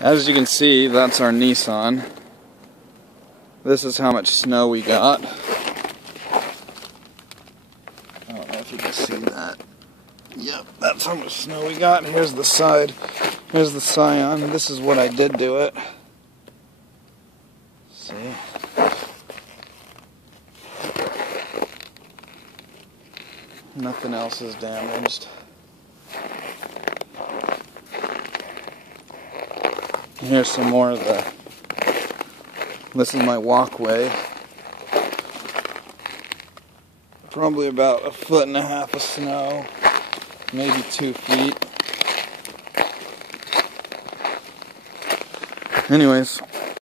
As you can see, that's our Nissan. This is how much snow we got. I don't know if you can see that. Yep, that's how much snow we got. And here's the side. Here's the Scion. This is what I did to it. See? Nothing else is damaged. Here's some more of the... This is my walkway. Probably about 1.5 feet of snow. Maybe 2 feet. Anyways.